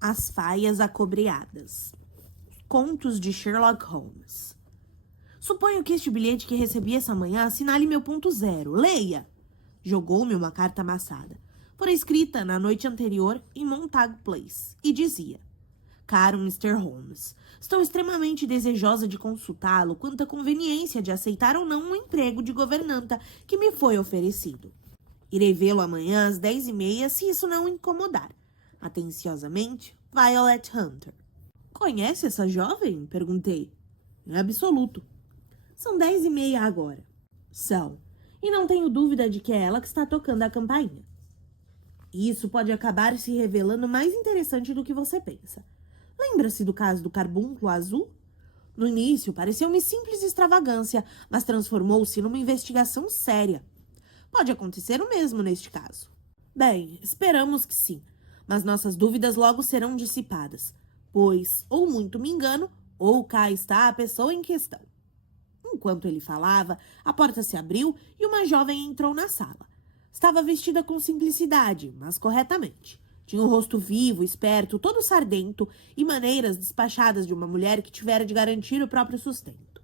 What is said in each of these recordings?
As Faias Acobreadas. Contos de Sherlock Holmes. Suponho que este bilhete que recebi essa manhã assinale meu ponto zero. Leia! Jogou-me uma carta amassada. Fora escrita na noite anterior em Montague Place e dizia: Caro Mr. Holmes, estou extremamente desejosa de consultá-lo quanto à conveniência de aceitar ou não um emprego de governanta que me foi oferecido. Irei vê-lo amanhã às 10h30, se isso não o incomodar. Atenciosamente, Violet Hunter. Conhece essa jovem? Perguntei. Em absoluto. São 10h30 agora. São. E não tenho dúvida de que é ela que está tocando a campainha. Isso pode acabar se revelando mais interessante do que você pensa. Lembra-se do caso do carbúnculo azul? No início, pareceu-me simples extravagância, mas transformou-se numa investigação séria. Pode acontecer o mesmo neste caso. Bem, esperamos que sim, mas nossas dúvidas logo serão dissipadas, pois, ou muito me engano, ou cá está a pessoa em questão. Enquanto ele falava, a porta se abriu e uma jovem entrou na sala. Estava vestida com simplicidade, mas corretamente. Tinha um rosto vivo, esperto, todo sardento e maneiras despachadas de uma mulher que tivera de garantir o próprio sustento.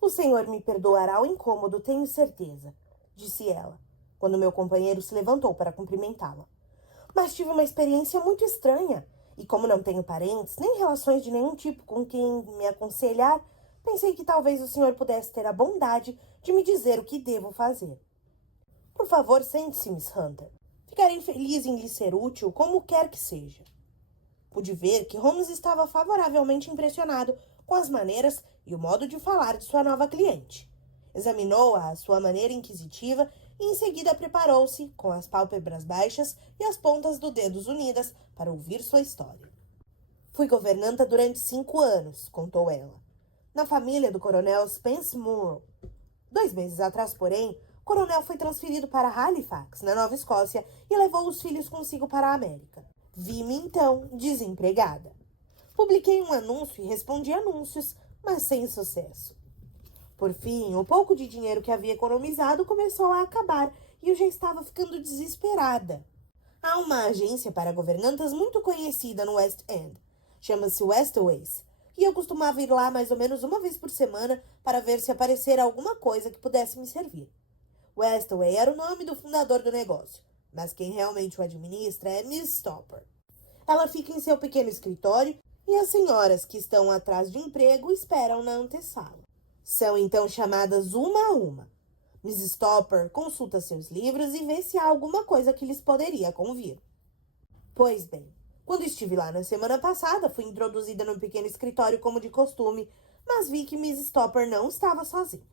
O senhor me perdoará o incômodo, tenho certeza, disse ela, quando meu companheiro se levantou para cumprimentá-la. Mas tive uma experiência muito estranha, e como não tenho parentes, nem relações de nenhum tipo com quem me aconselhar, pensei que talvez o senhor pudesse ter a bondade de me dizer o que devo fazer. Por favor, sente-se, Miss Hunter. Ficarei feliz em lhe ser útil, como quer que seja. Pude ver que Holmes estava favoravelmente impressionado com as maneiras e o modo de falar de sua nova cliente. Examinou-a à sua maneira inquisitiva e em seguida preparou-se, com as pálpebras baixas e as pontas dos dedos unidas, para ouvir sua história. Fui governanta durante 5 anos, contou ela, na família do coronel Spence Munro. 2 meses atrás, porém, o coronel foi transferido para Halifax, na Nova Escócia, e levou os filhos consigo para a América. Vi-me, então, desempregada. Publiquei um anúncio e respondi anúncios, mas sem sucesso. Por fim, o pouco de dinheiro que havia economizado começou a acabar e eu já estava ficando desesperada. Há uma agência para governantas muito conhecida no West End. Chama-se Westaways. E eu costumava ir lá mais ou menos uma vez por semana para ver se aparecera alguma coisa que pudesse me servir. Westaway era o nome do fundador do negócio, mas quem realmente o administra é Miss Stopper. Ela fica em seu pequeno escritório e as senhoras que estão atrás de emprego esperam na antessala. São então chamadas uma a uma. Miss Stopper consulta seus livros e vê se há alguma coisa que lhes poderia convir. Pois bem, quando estive lá na semana passada, fui introduzida num pequeno escritório como de costume, mas vi que Miss Stopper não estava sozinha.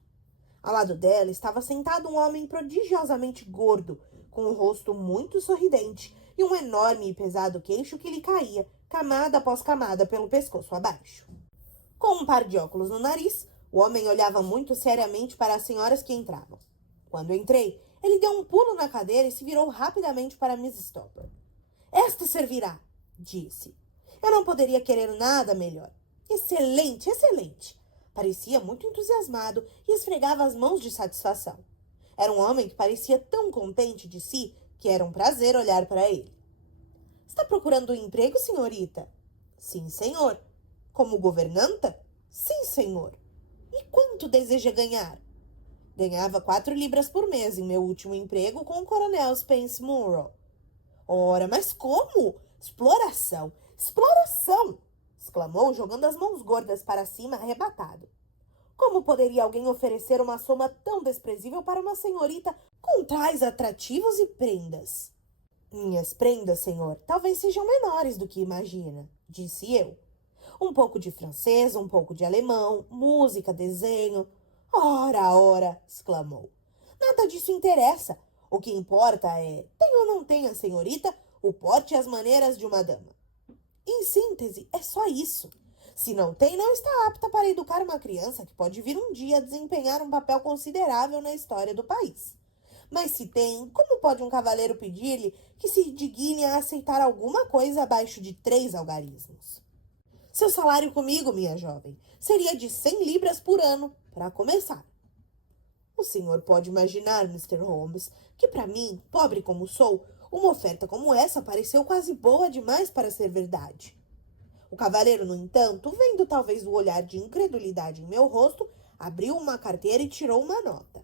Ao lado dela estava sentado um homem prodigiosamente gordo, com um rosto muito sorridente e um enorme e pesado queixo que lhe caía, camada após camada, pelo pescoço abaixo. Com um par de óculos no nariz, o homem olhava muito seriamente para as senhoras que entravam. Quando entrei, ele deu um pulo na cadeira e se virou rapidamente para Miss Stopper. Esta servirá, disse. Eu não poderia querer nada melhor. Excelente, excelente. Parecia muito entusiasmado e esfregava as mãos de satisfação. Era um homem que parecia tão contente de si que era um prazer olhar para ele. Está procurando um emprego, senhorita? Sim, senhor. Como governanta? Sim, senhor. E quanto deseja ganhar? Ganhava 4 libras por mês em meu último emprego com o coronel Spence Munro. Ora, mas como? Exploração! Exploração! Exclamou, jogando as mãos gordas para cima, arrebatado. Como poderia alguém oferecer uma soma tão desprezível para uma senhorita com tais atrativos e prendas? Minhas prendas, senhor, talvez sejam menores do que imagina, disse eu. Um pouco de francês, um pouco de alemão, música, desenho. Ora, ora, exclamou. Nada disso interessa. O que importa é, tem ou não tem a senhorita, o porte e as maneiras de uma dama. Em síntese, é só isso. Se não tem, não está apta para educar uma criança que pode vir um dia a desempenhar um papel considerável na história do país. Mas se tem, como pode um cavaleiro pedir-lhe que se digne a aceitar alguma coisa abaixo de 3 algarismos? Seu salário comigo, minha jovem, seria de 100 libras por ano, para começar. O senhor pode imaginar, Mr. Holmes, que para mim, pobre como sou, uma oferta como essa pareceu quase boa demais para ser verdade. O cavaleiro, no entanto, vendo talvez o olhar de incredulidade em meu rosto, abriu uma carteira e tirou uma nota.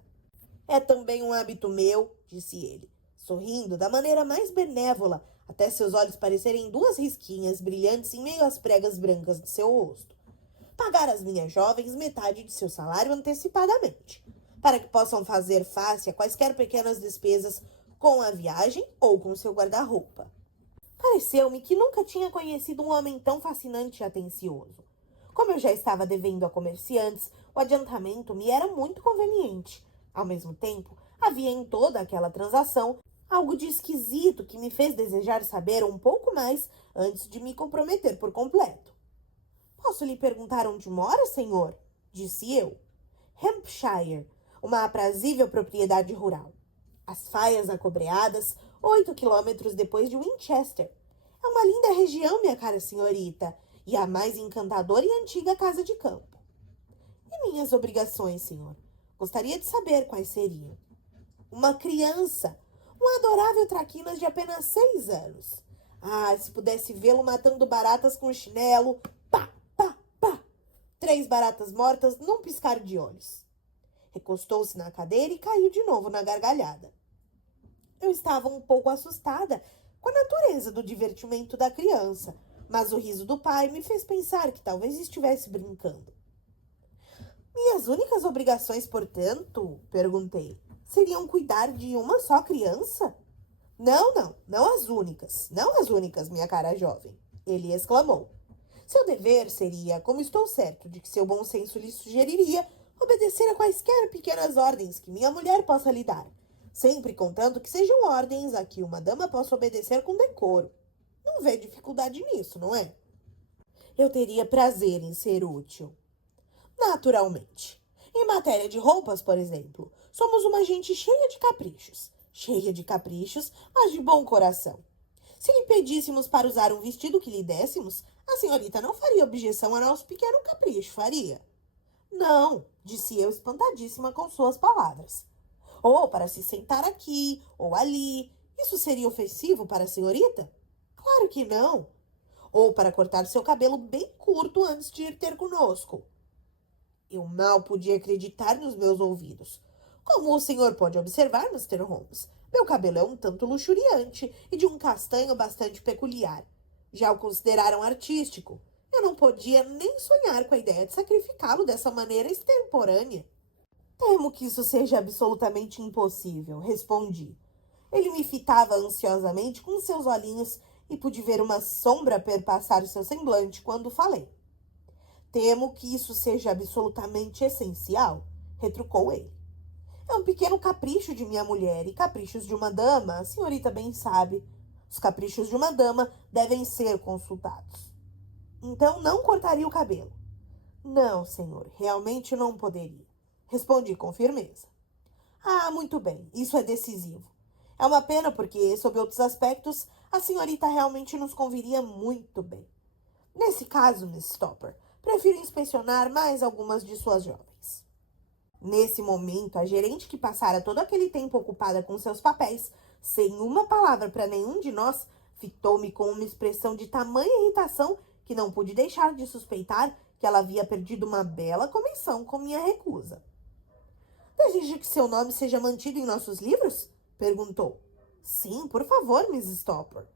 É também um hábito meu, disse ele, sorrindo da maneira mais benévola, até seus olhos parecerem duas risquinhas brilhantes em meio às pregas brancas de seu rosto. Pagar às minhas jovens metade de seu salário antecipadamente, para que possam fazer face a quaisquer pequenas despesas com a viagem ou com seu guarda-roupa. Pareceu-me que nunca tinha conhecido um homem tão fascinante e atencioso. Como eu já estava devendo a comerciantes, o adiantamento me era muito conveniente. Ao mesmo tempo, havia em toda aquela transação algo de esquisito que me fez desejar saber um pouco mais antes de me comprometer por completo. Posso lhe perguntar onde mora, senhor? Disse eu. Hampshire, uma aprazível propriedade rural. As faias acobreadas, 8 quilômetros depois de Winchester. É uma linda região, minha cara senhorita, e a mais encantadora e antiga casa de campo. E minhas obrigações, senhor? Gostaria de saber quais seriam. Uma criança, um adorável traquinas de apenas 6 anos. Ah, se pudesse vê-lo matando baratas com chinelo, pá, pá, pá. 3 baratas mortas num piscar de olhos. Recostou-se na cadeira e caiu de novo na gargalhada. Eu estava um pouco assustada com a natureza do divertimento da criança, mas o riso do pai me fez pensar que talvez estivesse brincando. Minhas únicas obrigações, portanto, perguntei, seriam cuidar de uma só criança? Não as únicas, minha cara jovem, ele exclamou. Seu dever seria, como estou certo de que seu bom senso lhe sugeriria, obedecer a quaisquer pequenas ordens que minha mulher possa lhe dar, sempre contanto que sejam ordens a que uma dama possa obedecer com decoro. Não vê dificuldade nisso, não é? Eu teria prazer em ser útil. Naturalmente. Em matéria de roupas, por exemplo, somos uma gente cheia de caprichos. Cheia de caprichos, mas de bom coração. Se lhe pedíssemos para usar um vestido que lhe dessemos, a senhorita não faria objeção a nosso pequeno capricho, faria? Não, disse eu, espantadíssima com suas palavras. Ou para se sentar aqui, ou ali. Isso seria ofensivo para a senhorita? Claro que não. Ou para cortar seu cabelo bem curto antes de ir ter conosco. Eu mal podia acreditar nos meus ouvidos. Como o senhor pode observar, Mr. Holmes, meu cabelo é um tanto luxuriante e de um castanho bastante peculiar. Já o consideraram artístico. Eu não podia nem sonhar com a ideia de sacrificá-lo dessa maneira extemporânea. Temo que isso seja absolutamente impossível, respondi. Ele me fitava ansiosamente com seus olhinhos e pude ver uma sombra perpassar o seu semblante quando falei. Temo que isso seja absolutamente essencial, retrucou ele. É um pequeno capricho de minha mulher e caprichos de uma dama, a senhorita bem sabe. Os caprichos de uma dama devem ser consultados. Então não cortaria o cabelo. Não, senhor, realmente não poderia. Respondi com firmeza. Ah, muito bem, isso é decisivo. É uma pena porque, sob outros aspectos, a senhorita realmente nos conviria muito bem. Nesse caso, Miss Stopper, prefiro inspecionar mais algumas de suas jovens. Nesse momento, a gerente que passara todo aquele tempo ocupada com seus papéis, sem uma palavra para nenhum de nós, fitou-me com uma expressão de tamanha irritação que não pude deixar de suspeitar que ela havia perdido uma bela comissão com minha recusa. Deseja que seu nome seja mantido em nossos livros? Perguntou. Sim, por favor, Miss Stopper.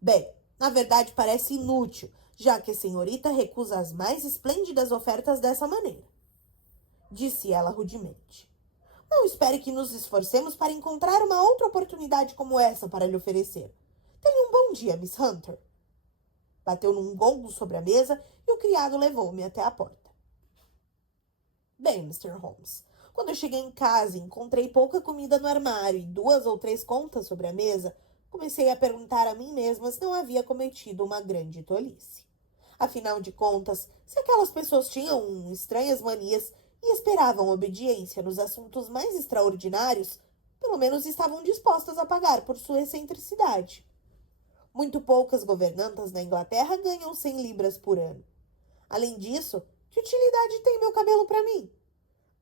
Bem, na verdade parece inútil, já que a senhorita recusa as mais esplêndidas ofertas dessa maneira. Disse ela rudemente. Não espere que nos esforcemos para encontrar uma outra oportunidade como essa para lhe oferecer. Tenha um bom dia, Miss Hunter. Bateu num gongo sobre a mesa e o criado levou-me até a porta. Bem, Mr. Holmes, quando eu cheguei em casa e encontrei pouca comida no armário e 2 ou 3 contas sobre a mesa, comecei a perguntar a mim mesma se não havia cometido uma grande tolice. Afinal de contas, se aquelas pessoas tinham estranhas manias e esperavam obediência nos assuntos mais extraordinários, pelo menos estavam dispostas a pagar por sua excentricidade. Muito poucas governantas na Inglaterra ganham 100 libras por ano. Além disso, que utilidade tem meu cabelo para mim?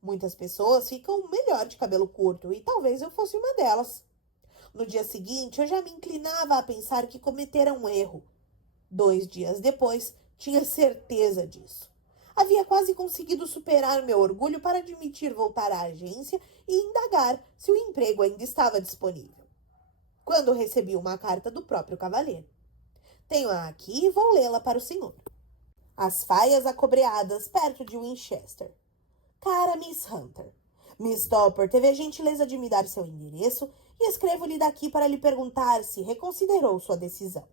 Muitas pessoas ficam melhor de cabelo curto e talvez eu fosse uma delas. No dia seguinte, eu já me inclinava a pensar que cometera um erro. 2 dias depois, Tinha certeza disso. Havia quase conseguido superar meu orgulho para admitir voltar à agência e indagar se o emprego ainda estava disponível. Quando recebi uma carta do próprio cavalheiro. Tenho-a aqui e vou lê-la para o senhor. As faias acobreadas perto de Winchester. Cara Miss Hunter, Miss Topper teve a gentileza de me dar seu endereço e escrevo-lhe daqui para lhe perguntar se reconsiderou sua decisão.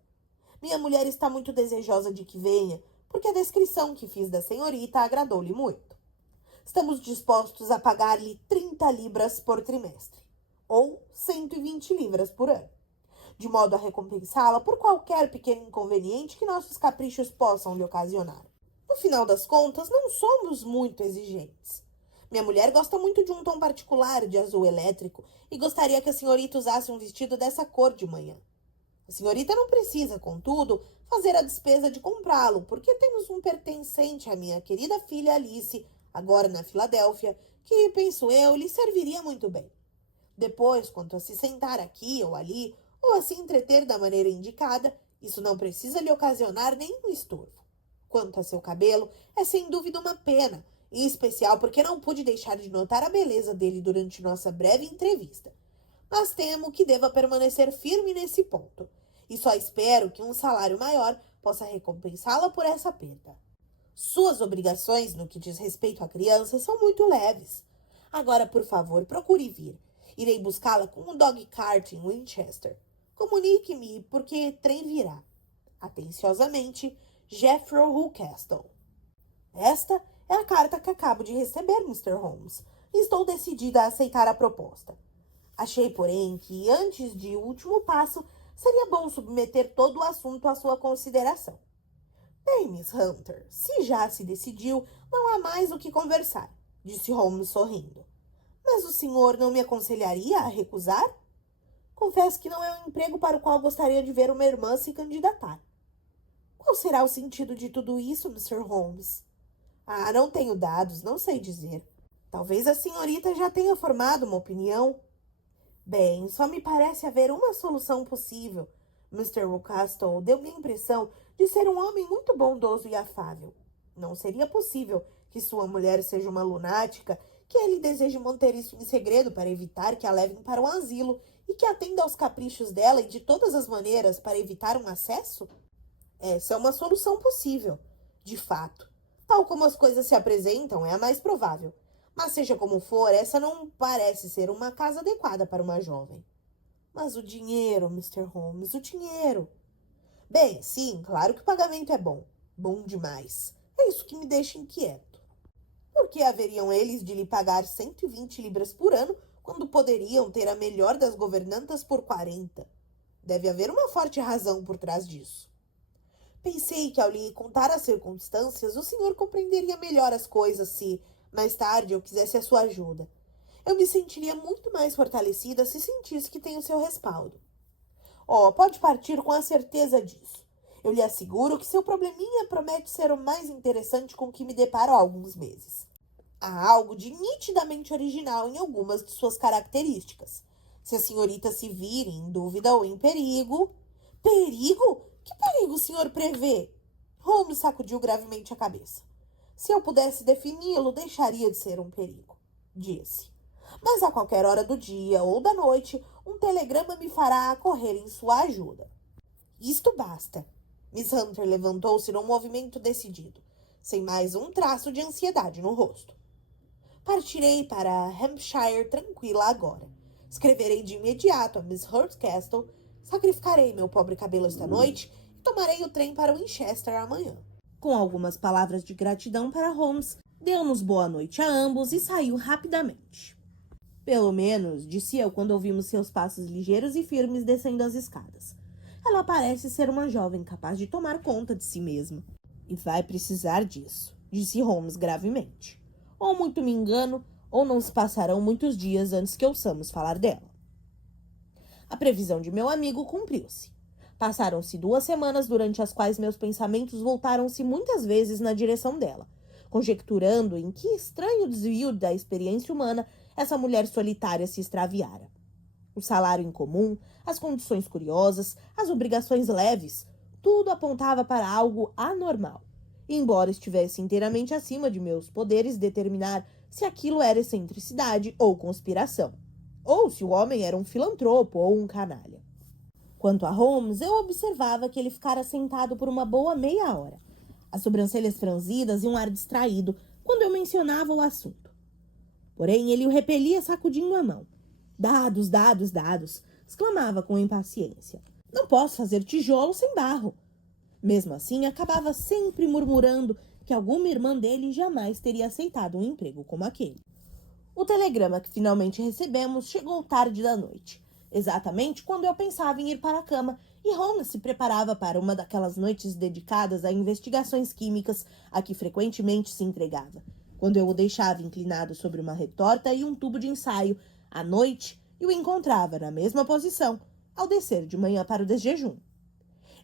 Minha mulher está muito desejosa de que venha, porque a descrição que fiz da senhorita agradou-lhe muito. Estamos dispostos a pagar-lhe 30 libras por trimestre, ou 120 libras por ano, de modo a recompensá-la por qualquer pequeno inconveniente que nossos caprichos possam lhe ocasionar. No final das contas, não somos muito exigentes. Minha mulher gosta muito de um tom particular de azul elétrico e gostaria que a senhorita usasse um vestido dessa cor de manhã. A senhorita não precisa, contudo, fazer a despesa de comprá-lo, porque temos um pertencente à minha querida filha Alice, agora na Filadélfia, que, penso eu, lhe serviria muito bem. Depois, quanto a se sentar aqui ou ali, ou a se entreter da maneira indicada, isso não precisa lhe ocasionar nenhum estorvo. Quanto a seu cabelo, é sem dúvida uma pena, em especial porque não pude deixar de notar a beleza dele durante nossa breve entrevista. Mas temo que deva permanecer firme nesse ponto, e só espero que um salário maior possa recompensá-la por essa perda. Suas obrigações no que diz respeito à criança são muito leves. Agora, por favor, procure vir. Irei buscá-la com um dog cart em Winchester. Comunique-me, porque trem virá. Atenciosamente, Jethro Rucastle. Esta é a carta que acabo de receber, Mr. Holmes, e estou decidida a aceitar a proposta. Achei, porém, que antes de último passo, seria bom submeter todo o assunto à sua consideração. Bem, Miss Hunter, se já se decidiu, não há mais o que conversar, disse Holmes sorrindo. Mas o senhor não me aconselharia a recusar? Confesso que não é um emprego para o qual gostaria de ver uma irmã se candidatar. Qual será o sentido de tudo isso, Mr. Holmes? Ah, não tenho dados, não sei dizer. Talvez a senhorita já tenha formado uma opinião. Bem, só me parece haver uma solução possível. Mr. Rucastle deu-me a impressão de ser um homem muito bondoso e afável. Não seria possível que sua mulher seja uma lunática, que ele deseje manter isso em segredo para evitar que a levem para um asilo e que atenda aos caprichos dela e de todas as maneiras para evitar um acesso? Essa é uma solução possível, de fato. Tal como as coisas se apresentam, é a mais provável. Mas seja como for, essa não parece ser uma casa adequada para uma jovem. Mas o dinheiro, Mr. Holmes, o dinheiro. Bem, sim, claro que o pagamento é bom. Bom demais. É isso que me deixa inquieto. Por que haveriam eles de lhe pagar 120 libras por ano, quando poderiam ter a melhor das governantas por 40? Deve haver uma forte razão por trás disso. Pensei que ao lhe contar as circunstâncias, o senhor compreenderia melhor as coisas se, mais tarde, eu quisesse a sua ajuda. Eu me sentiria muito mais fortalecida se sentisse que tenho seu respaldo. Pode partir com a certeza disso. Eu lhe asseguro que seu probleminha promete ser o mais interessante com que me deparo há alguns meses. Há algo de nitidamente original em algumas de suas características. Se a senhorita se vir em dúvida ou em perigo... Perigo? Que perigo o senhor prevê? Holmes sacudiu gravemente a cabeça. Se eu pudesse defini-lo, deixaria de ser um perigo, disse. Mas a qualquer hora do dia ou da noite, um telegrama me fará correr em sua ajuda. Isto basta. Miss Hunter levantou-se num movimento decidido, sem mais um traço de ansiedade no rosto. Partirei para Hampshire tranquila agora. Escreverei de imediato a Miss Hurstcastle, sacrificarei meu pobre cabelo esta noite e tomarei o trem para Winchester amanhã. Com algumas palavras de gratidão para Holmes, deu-nos boa noite a ambos e saiu rapidamente. Pelo menos, disse eu quando ouvimos seus passos ligeiros e firmes descendo as escadas. Ela parece ser uma jovem capaz de tomar conta de si mesma. E vai precisar disso, disse Holmes gravemente. Ou muito me engano, ou não se passarão muitos dias antes que ouçamos falar dela. A previsão de meu amigo cumpriu-se. Passaram-se 2 semanas durante as quais meus pensamentos voltaram-se muitas vezes na direção dela, conjecturando em que estranho desvio da experiência humana essa mulher solitária se extraviara. O salário incomum, as condições curiosas, as obrigações leves, tudo apontava para algo anormal. embora estivesse inteiramente acima de meus poderes determinar se aquilo era excentricidade ou conspiração, ou se o homem era um filantropo ou um canalha. Quanto a Holmes, eu observava que ele ficara sentado por uma boa meia hora, as sobrancelhas franzidas e um ar distraído quando eu mencionava o assunto. Porém, ele o repelia sacudindo a mão. Dados, dados, dados, exclamava com impaciência. Não posso fazer tijolo sem barro. Mesmo assim, acabava sempre murmurando que alguma irmã dele jamais teria aceitado um emprego como aquele. O telegrama que finalmente recebemos chegou tarde da noite, exatamente quando eu pensava em ir para a cama e Holmes se preparava para uma daquelas noites dedicadas a investigações químicas a que frequentemente se entregava, quando eu o deixava inclinado sobre uma retorta e um tubo de ensaio à noite e o encontrava na mesma posição ao descer de manhã para o desjejum.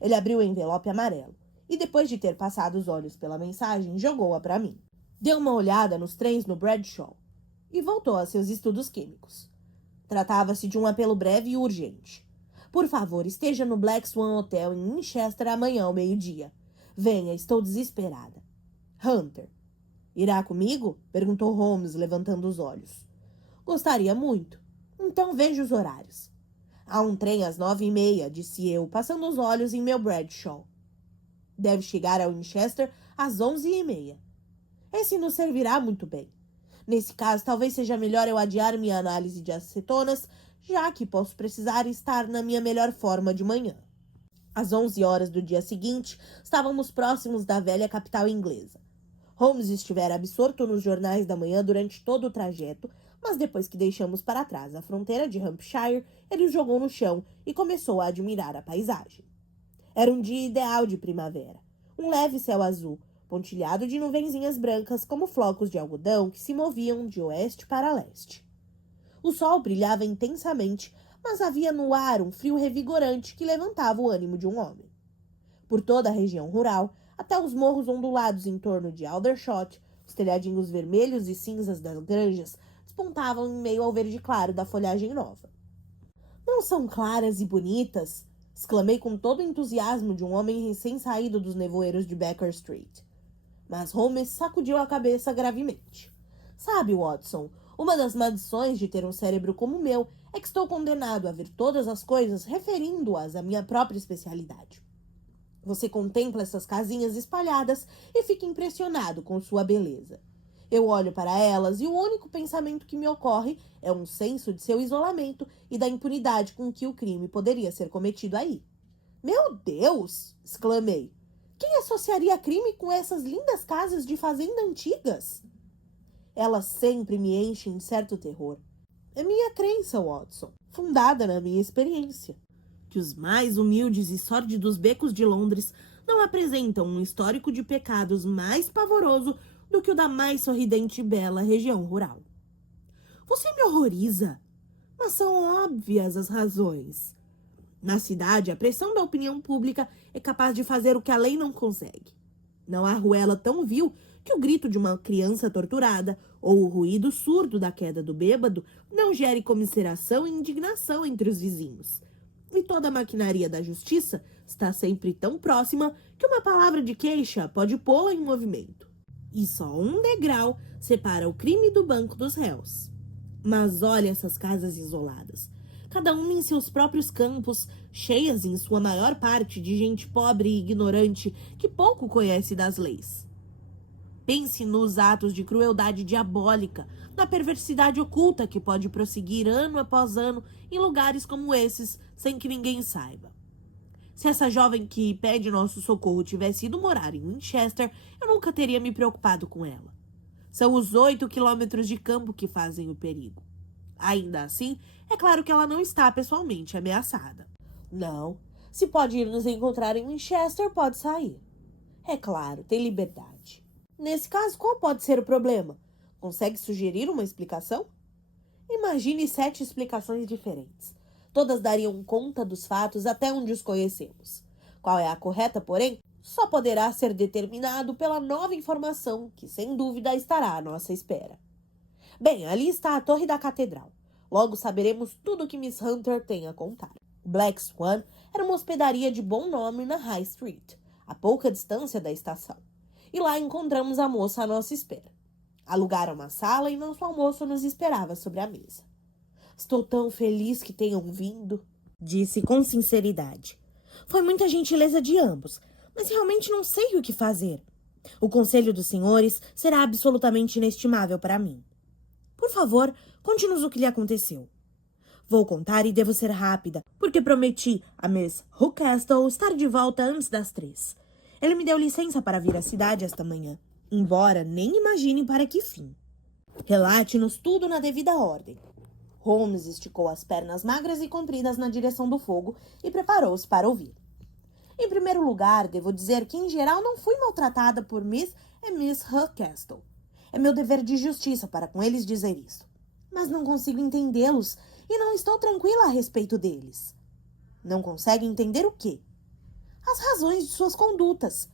Ele abriu o envelope amarelo e, depois de ter passado os olhos pela mensagem, jogou-a para mim. Deu uma olhada nos trens no Bradshaw e voltou a seus estudos químicos. Tratava-se de um apelo breve e urgente. Por favor, esteja no Black Swan Hotel em Winchester amanhã ao meio-dia. Venha, estou desesperada. Hunter. Irá comigo? Perguntou Holmes, levantando os olhos. Gostaria muito. Então veja os horários. Há um trem às 9h30, disse eu, passando os olhos em meu Bradshaw. Deve chegar a Winchester às 11h30. Esse nos servirá muito bem. Nesse caso, talvez seja melhor eu adiar minha análise de acetonas, já que posso precisar estar na minha melhor forma de manhã. Às 11 horas do dia seguinte, estávamos próximos da velha capital inglesa. Holmes estivera absorto nos jornais da manhã durante todo o trajeto, mas depois que deixamos para trás a fronteira de Hampshire, ele o jogou no chão e começou a admirar a paisagem. Era um dia ideal de primavera. Um leve céu azul, pontilhado de nuvenzinhas brancas como flocos de algodão que se moviam de oeste para leste. O sol brilhava intensamente, mas havia no ar um frio revigorante que levantava o ânimo de um homem. Por toda a região rural, até os morros ondulados em torno de Aldershot, os telhadinhos vermelhos e cinzas das granjas despontavam em meio ao verde claro da folhagem nova. Não são claras e bonitas? Exclamei com todo o entusiasmo de um homem recém-saído dos nevoeiros de Baker Street. Mas Holmes sacudiu a cabeça gravemente. Sabe, Watson, uma das maldições de ter um cérebro como o meu é que estou condenado a ver todas as coisas referindo-as à minha própria especialidade. Você contempla essas casinhas espalhadas e fica impressionado com sua beleza. Eu olho para elas e o único pensamento que me ocorre é um senso de seu isolamento e da impunidade com que o crime poderia ser cometido aí. Meu Deus! Exclamei. Quem associaria crime com essas lindas casas de fazenda antigas? Elas sempre me enchem de certo terror. É minha crença, Watson, fundada na minha experiência, que os mais humildes e sórdidos becos de Londres não apresentam um histórico de pecados mais pavoroso do que o da mais sorridente e bela região rural. Você me horroriza, mas são óbvias as razões. Na cidade, a pressão da opinião pública é capaz de fazer o que a lei não consegue. Não há ruela tão vil que o grito de uma criança torturada ou o ruído surdo da queda do bêbado não gere comiseração e indignação entre os vizinhos. E toda a maquinaria da justiça está sempre tão próxima que uma palavra de queixa pode pô-la em movimento. E só um degrau separa o crime do banco dos réus. Mas olha essas casas isoladas, cada uma em seus próprios campos, cheias em sua maior parte de gente pobre e ignorante que pouco conhece das leis. Pense nos atos de crueldade diabólica, na perversidade oculta que pode prosseguir ano após ano em lugares como esses, sem que ninguém saiba. Se essa jovem que pede nosso socorro tivesse ido morar em Winchester, eu nunca teria me preocupado com ela. São os 8 quilômetros de campo que fazem o perigo. Ainda assim, é claro que ela não está pessoalmente ameaçada. Não, se pode ir nos encontrar em Winchester, pode sair. É claro, tem liberdade. Nesse caso, qual pode ser o problema? Consegue sugerir uma explicação? Imagine 7 explicações diferentes. Todas dariam conta dos fatos até onde os conhecemos. Qual é a correta, porém, só poderá ser determinado pela nova informação que, sem dúvida, estará à nossa espera. Bem, ali está a torre da catedral. Logo saberemos tudo o que Miss Hunter tem a contar. O Black Swan era uma hospedaria de bom nome na High Street, a pouca distância da estação. e lá encontramos a moça à nossa espera. Alugaram uma sala e nosso almoço nos esperava sobre a mesa. Estou tão feliz que tenham vindo, disse com sinceridade. Foi muita gentileza de ambos, mas realmente não sei o que fazer. O conselho dos senhores será absolutamente inestimável para mim. Por favor, conte-nos o que lhe aconteceu. Vou contar e devo ser rápida, porque prometi a Miss Ruckastle estar de volta antes das 3. Ele me deu licença para vir à cidade esta manhã, embora nem imagine para que fim. Relate-nos tudo na devida ordem. Holmes esticou as pernas magras e compridas na direção do fogo e preparou-se para ouvir. Em primeiro lugar, devo dizer que, em geral, não fui maltratada por Miss e Miss Ruckastle. É meu dever de justiça para com eles dizer isso. Mas não consigo entendê-los e não estou tranquila a respeito deles. Não consegue entender o quê? As razões de suas condutas.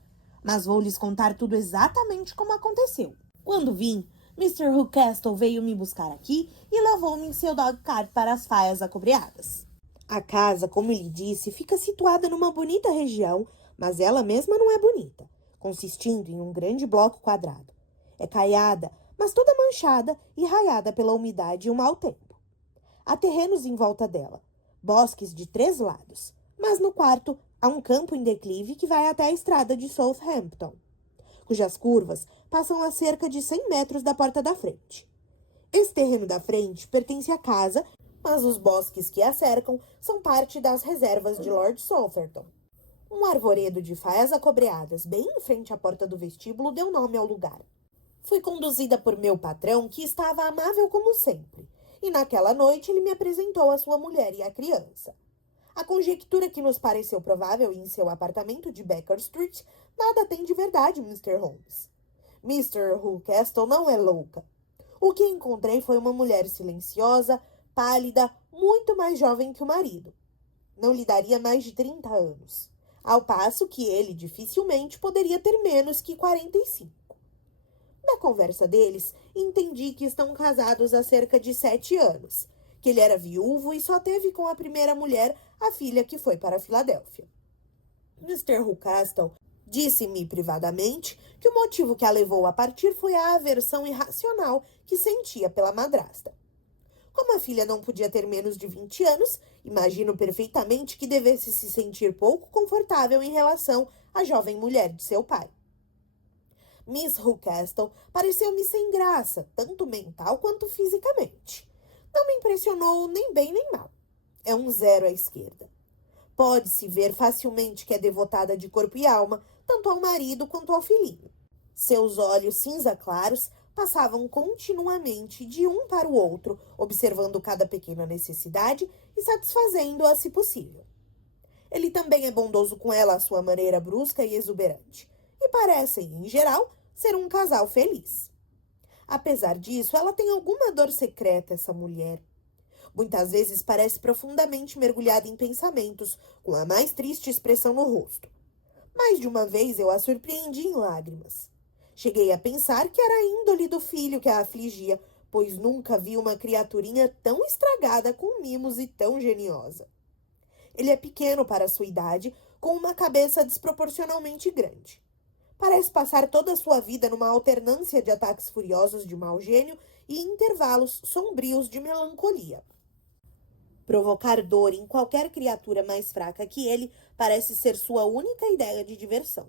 Mas vou lhes contar tudo exatamente como aconteceu. Quando vim, Mr. Ruckastle veio me buscar aqui e levou-me em seu dog-cart para as Faias Acobreadas. A casa, como lhe disse, fica situada numa bonita região, mas ela mesma não é bonita, consistindo em um grande bloco quadrado. É caiada, mas toda manchada e raiada pela umidade e o mau tempo. Há terrenos em volta dela, bosques de 3 lados, mas no quarto há um campo em declive que vai até a estrada de Southampton, cujas curvas passam a cerca de 100 metros da porta da frente. Esse terreno da frente pertence à casa, mas os bosques que a cercam são parte das reservas de Lord Southampton. Um arvoredo de faias acobreadas bem em frente à porta do vestíbulo deu nome ao lugar. Fui conduzida por meu patrão, que estava amável como sempre, e naquela noite ele me apresentou a sua mulher e a criança. A conjectura que nos pareceu provável em seu apartamento de Baker Street nada tem de verdade, Mr. Holmes. Mr. Ruckastle não é louca. O que encontrei foi uma mulher silenciosa, pálida, muito mais jovem que o marido. Não lhe daria mais de 30 anos, ao passo que ele dificilmente poderia ter menos que 45. Na conversa deles, entendi que estão casados há cerca de 7 anos, que ele era viúvo e só teve com a primeira mulher a filha que foi para a Filadélfia. Mr. Ruckastle disse-me privadamente que o motivo que a levou a partir foi a aversão irracional que sentia pela madrasta. Como a filha não podia ter menos de 20 anos, imagino perfeitamente que devesse se sentir pouco confortável em relação à jovem mulher de seu pai. Miss Ruckastle pareceu-me sem graça, tanto mental quanto fisicamente. Não me impressionou nem bem nem mal. É um 0 à esquerda. Pode-se ver facilmente que é devotada de corpo e alma, tanto ao marido quanto ao filhinho. Seus olhos cinza claros passavam continuamente de um para o outro, observando cada pequena necessidade e satisfazendo-a se possível. Ele também é bondoso com ela à sua maneira brusca e exuberante, e parecem, em geral, ser um casal feliz. Apesar disso, ela tem alguma dor secreta, essa mulher. Muitas vezes parece profundamente mergulhada em pensamentos, com a mais triste expressão no rosto. Mais de uma vez eu a surpreendi em lágrimas. Cheguei a pensar que era a índole do filho que a afligia, pois nunca vi uma criaturinha tão estragada com mimos e tão geniosa. Ele é pequeno para sua idade, com uma cabeça desproporcionalmente grande. Parece passar toda a sua vida numa alternância de ataques furiosos de mau gênio e intervalos sombrios de melancolia. Provocar dor em qualquer criatura mais fraca que ele parece ser sua única ideia de diversão,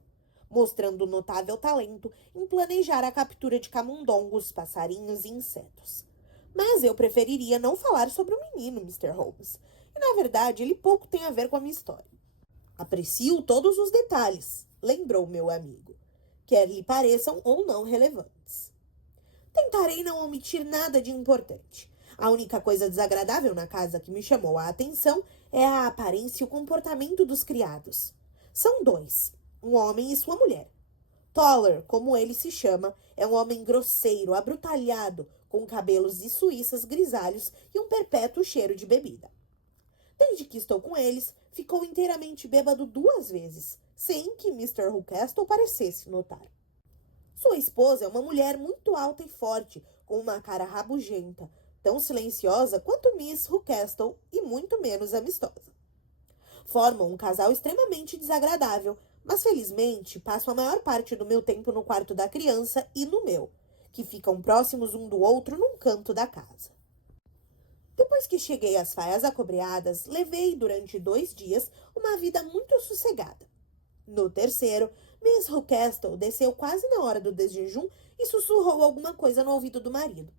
mostrando notável talento em planejar a captura de camundongos, passarinhos e insetos. Mas eu preferiria não falar sobre o menino, Mr. Holmes, e na verdade ele pouco tem a ver com a minha história. Aprecio todos os detalhes, lembrou meu amigo, quer lhe pareçam ou não relevantes. Tentarei não omitir nada de importante. A única coisa desagradável na casa que me chamou a atenção é a aparência e o comportamento dos criados. São 2, um homem e sua mulher. Toller, como ele se chama, é um homem grosseiro, abrutalhado, com cabelos de suíças grisalhos e um perpétuo cheiro de bebida. Desde que estou com eles, ficou inteiramente bêbado 2 vezes, sem que Mr. Ruckastle parecesse notar. Sua esposa é uma mulher muito alta e forte, com uma cara rabugenta, tão silenciosa quanto Miss Ruckastle e muito menos amistosa. Formam um casal extremamente desagradável, Mas felizmente passo a maior parte do meu tempo no quarto da criança e no meu, que ficam próximos um do outro num canto da casa. Depois que cheguei às faias acobreadas, levei durante 2 dias uma vida muito sossegada. No terceiro, Miss Ruckestle desceu quase na hora do desjejum e sussurrou alguma coisa no ouvido do marido.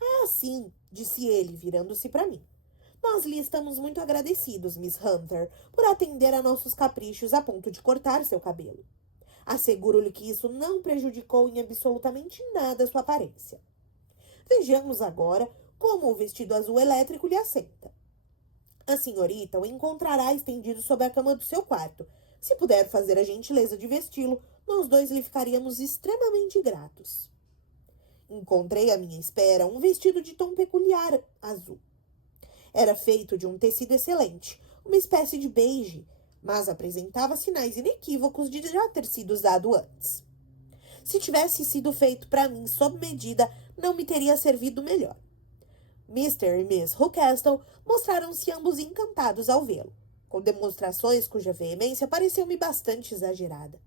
Ah, sim, disse ele, virando-se para mim. Nós lhe estamos muito agradecidos, Miss Hunter, por atender a nossos caprichos a ponto de cortar seu cabelo. Asseguro-lhe que isso não prejudicou em absolutamente nada sua aparência. Vejamos agora como o vestido azul elétrico lhe assenta. A senhorita o encontrará estendido sob a cama do seu quarto. Se puder fazer a gentileza de vesti-lo, nós dois lhe ficaríamos extremamente gratos. Encontrei à minha espera um vestido de tom peculiar, azul. Era feito de um tecido excelente, uma espécie de beige, mas apresentava sinais inequívocos de já ter sido usado antes. Se tivesse sido feito para mim sob medida, não me teria servido melhor. Mr. e Miss Ruckestle mostraram-se ambos encantados ao vê-lo, com demonstrações cuja veemência pareceu-me bastante exagerada.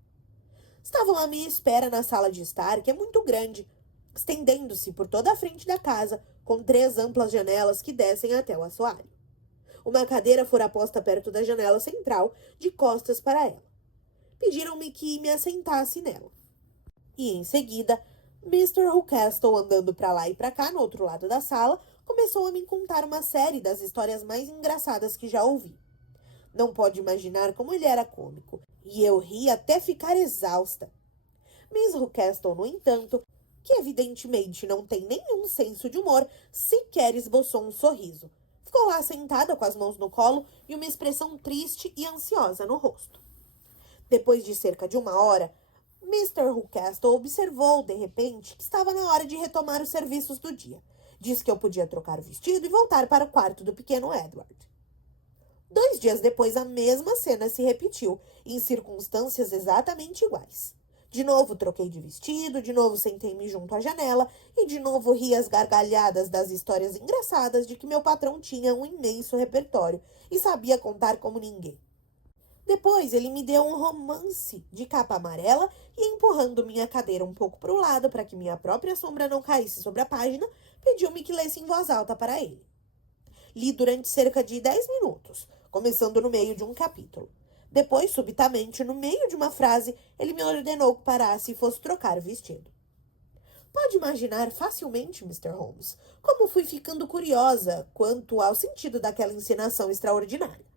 Estavam à minha espera na sala de estar, que é muito grande, estendendo-se por toda a frente da casa, com 3 amplas janelas que descem até o assoalho. Uma cadeira fora posta perto da janela central, de costas para ela. Pediram-me que me assentasse nela. E, em seguida, Mr. Ruckestle, andando para lá e para cá, no outro lado da sala, começou a me contar uma série das histórias mais engraçadas que já ouvi. Não pode imaginar como ele era cômico, e eu ri até ficar exausta. Miss Ruckestle, no entanto, que evidentemente não tem nenhum senso de humor, sequer esboçou um sorriso. Ficou lá sentada com as mãos no colo e uma expressão triste e ansiosa no rosto. Depois de cerca de 1 hora, Mr. Ruckestle observou, de repente, que estava na hora de retomar os serviços do dia. Disse que eu podia trocar o vestido e voltar para o quarto do pequeno Edward. 2 dias depois, a mesma cena se repetiu, em circunstâncias exatamente iguais. De novo troquei de vestido, de novo sentei-me junto à janela e de novo ri as gargalhadas das histórias engraçadas de que meu patrão tinha um imenso repertório e sabia contar como ninguém. Depois ele me deu um romance de capa amarela e, empurrando minha cadeira um pouco para o lado para que minha própria sombra não caísse sobre a página, pediu-me que lesse em voz alta para ele. Li durante cerca de 10 minutos, começando no meio de um capítulo. Depois, subitamente, no meio de uma frase, ele me ordenou que parasse e fosse trocar o vestido. Pode imaginar facilmente, Mr. Holmes, como fui ficando curiosa quanto ao sentido daquela encenação extraordinária.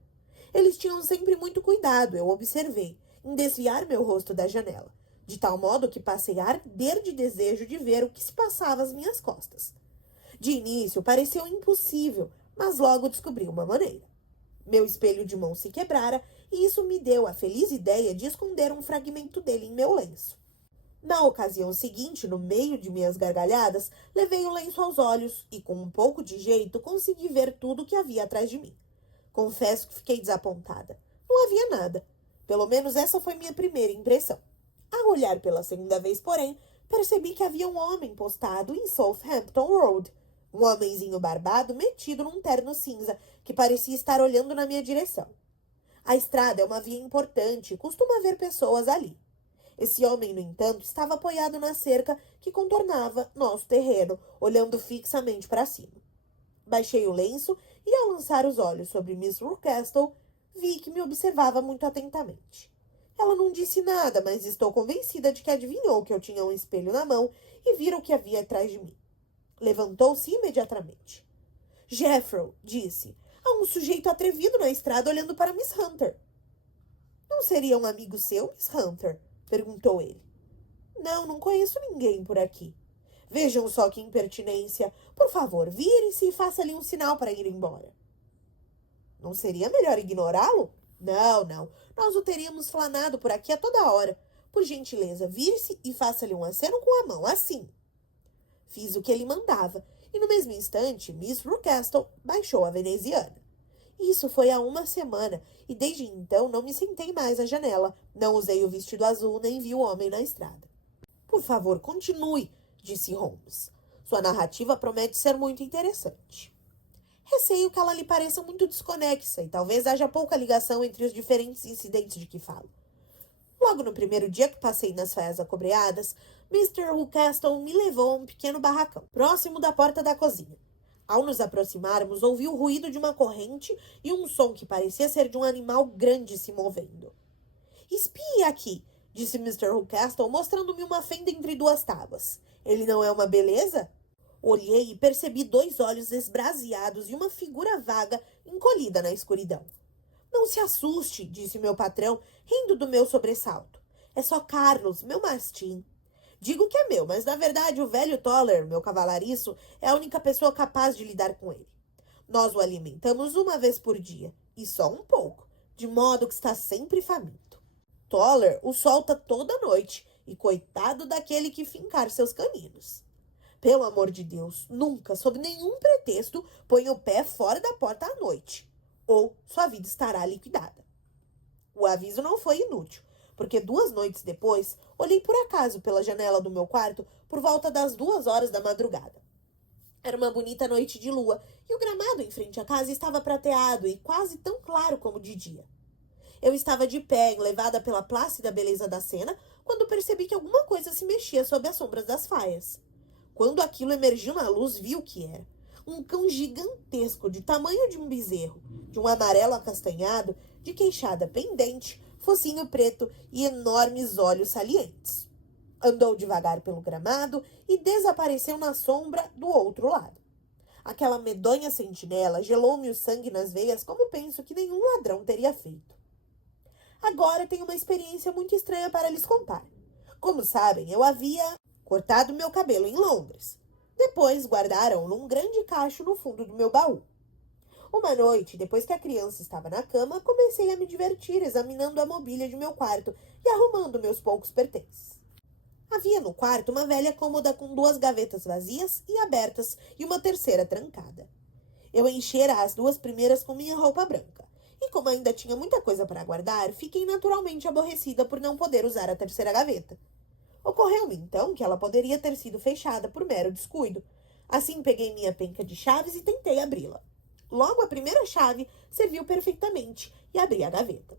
Eles tinham sempre muito cuidado, eu observei, em desviar meu rosto da janela, de tal modo que passei a arder de desejo de ver o que se passava às minhas costas. De início, pareceu impossível, mas logo descobri uma maneira. Meu espelho de mão se quebrara e isso me deu a feliz ideia de esconder um fragmento dele em meu lenço. Na ocasião seguinte, no meio de minhas gargalhadas, levei o lenço aos olhos e, com um pouco de jeito, consegui ver tudo o que havia atrás de mim. Confesso que fiquei desapontada. Não havia nada. Pelo menos essa foi minha primeira impressão. Ao olhar pela segunda vez, porém, percebi que havia um homem postado em Southampton Road. Um homenzinho barbado metido num terno cinza que parecia estar olhando na minha direção. A estrada é uma via importante e costuma haver pessoas ali. Esse homem, no entanto, estava apoiado na cerca que contornava nosso terreno, olhando fixamente para cima. Baixei o lenço e, ao lançar os olhos sobre Miss Ruckestle, vi que me observava muito atentamente. Ela não disse nada, mas estou convencida de que adivinhou que eu tinha um espelho na mão e vira o que havia atrás de mim. Levantou-se imediatamente. Jeffrey, disse, há um sujeito atrevido na estrada olhando para Miss Hunter. Não seria um amigo seu, Miss Hunter? Perguntou ele. Não conheço ninguém por aqui. Vejam só que impertinência. Por favor, vire-se e faça-lhe um sinal para ir embora. Não seria melhor ignorá-lo? Não. Nós o teríamos flanado por aqui a toda hora. Por gentileza, vire-se e faça-lhe um aceno com a mão, assim. Fiz o que ele mandava, e no mesmo instante, Miss Ruckestle baixou a veneziana. Isso foi há 1 semana, e desde então não me sentei mais à janela, não usei o vestido azul, nem vi o homem na estrada. Por favor, continue, disse Holmes. Sua narrativa promete ser muito interessante. Receio que ela lhe pareça muito desconexa, e talvez haja pouca ligação entre os diferentes incidentes de que falo. Logo no primeiro dia que passei nas férias acobreadas, Mr. Ruckastle me levou a um pequeno barracão, próximo da porta da cozinha. Ao nos aproximarmos, ouvi o ruído de uma corrente e um som que parecia ser de um animal grande se movendo. "Espie aqui", disse Mr. Ruckastle, mostrando-me uma fenda entre duas tábuas. "Ele não é uma beleza?" Olhei e percebi 2 olhos esbraseados e uma figura vaga encolhida na escuridão. "Não se assuste", disse meu patrão, rindo do meu sobressalto. "É só Carlos, meu mastim. Digo que é meu, mas na verdade o velho Toller, meu cavalariço, é a única pessoa capaz de lidar com ele. Nós o alimentamos uma vez por dia, e só um pouco, de modo que está sempre faminto. Toller o solta toda noite, e coitado daquele que fincar seus caninos. Pelo amor de Deus, nunca, sob nenhum pretexto, ponha o pé fora da porta à noite, ou sua vida estará liquidada." O aviso não foi inútil, porque 2 noites depois, olhei por acaso pela janela do meu quarto por volta das 2 horas da madrugada. Era uma bonita noite de lua, e o gramado em frente à casa estava prateado e quase tão claro como de dia. Eu estava de pé, enlevada pela plácida beleza da cena, quando percebi que alguma coisa se mexia sob as sombras das faias. Quando aquilo emergiu na luz, vi o que era. Um cão gigantesco, de tamanho de um bezerro, de um amarelo acastanhado, de queixada pendente, focinho preto e enormes olhos salientes. Andou devagar pelo gramado e desapareceu na sombra do outro lado. Aquela medonha sentinela gelou-me o sangue nas veias, como penso que nenhum ladrão teria feito. Agora tenho uma experiência muito estranha para lhes contar. Como sabem, eu havia cortado meu cabelo em Londres. Depois guardaram num grande cacho no fundo do meu baú. Uma noite, depois que a criança estava na cama, comecei a me divertir examinando a mobília de meu quarto e arrumando meus poucos pertences. Havia no quarto uma velha cômoda com 2 gavetas vazias e abertas e uma terceira trancada. Eu enchera as 2 primeiras com minha roupa branca. E como ainda tinha muita coisa para guardar, fiquei naturalmente aborrecida por não poder usar a terceira gaveta. Ocorreu-me, então, que ela poderia ter sido fechada por mero descuido. Assim, peguei minha penca de chaves e tentei abri-la. Logo, a primeira chave serviu perfeitamente e abri a gaveta.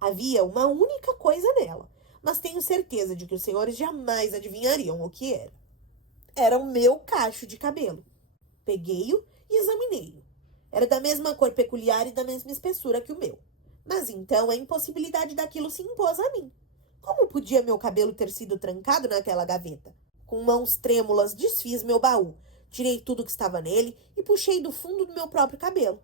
Havia uma única coisa nela, mas tenho certeza de que os senhores jamais adivinhariam o que era. Era o meu cacho de cabelo. Peguei-o e examinei-o. Era da mesma cor peculiar e da mesma espessura que o meu. Mas então a impossibilidade daquilo se impôs a mim. Como podia meu cabelo ter sido trancado naquela gaveta? Com mãos trêmulas, desfiz meu baú, tirei tudo que estava nele e puxei do fundo do meu próprio cabelo.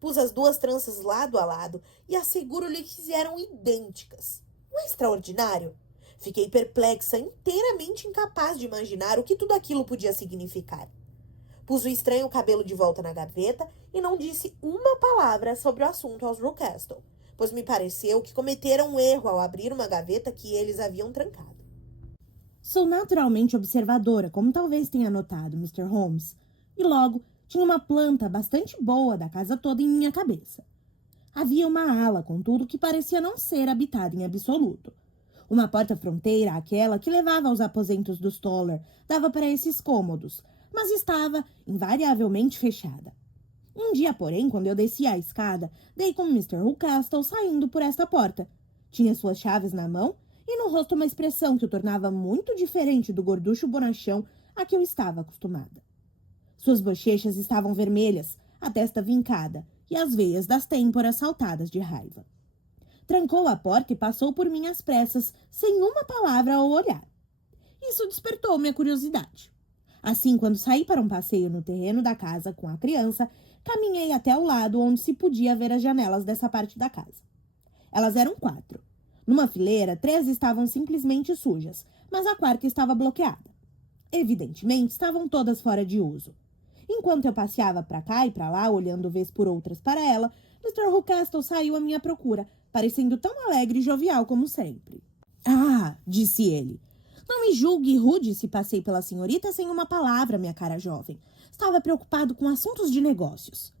Pus as 2 tranças lado a lado e asseguro-lhe que eram idênticas. Não é extraordinário? Fiquei perplexa, inteiramente incapaz de imaginar o que tudo aquilo podia significar. Pus o estranho cabelo de volta na gaveta e não disse uma palavra sobre o assunto aos Ruckastle, pois me pareceu que cometeram um erro ao abrir uma gaveta que eles haviam trancado. Sou naturalmente observadora, como talvez tenha notado, Mr. Holmes, e logo tinha uma planta bastante boa da casa toda em minha cabeça. Havia uma ala, contudo, que parecia não ser habitada em absoluto. Uma porta fronteira àquela que levava aos aposentos dos Toller dava para esses cômodos, mas estava invariavelmente fechada. Um dia, porém, quando eu descia a escada, dei com Mr. Ruckastle saindo por esta porta. Tinha suas chaves na mão e no rosto uma expressão que o tornava muito diferente do gorducho bonachão a que eu estava acostumada. Suas bochechas estavam vermelhas, a testa vincada e as veias das têmporas saltadas de raiva. Trancou a porta e passou por mim às pressas, sem uma palavra ou olhar. Isso despertou minha curiosidade. Assim, quando saí para um passeio no terreno da casa com a criança, caminhei até o lado onde se podia ver as janelas dessa parte da casa. Elas eram 4. Numa fileira, 3 estavam simplesmente sujas, mas a 4ª estava bloqueada. Evidentemente, estavam todas fora de uso. Enquanto eu passeava para cá e para lá, olhando vez por outras para ela, Mr. Ruckastle saiu à minha procura, parecendo tão alegre e jovial como sempre. "Ah", disse ele, "não me julgue rude se passei pela senhorita sem uma palavra, minha cara jovem. Estava preocupado com assuntos de negócios."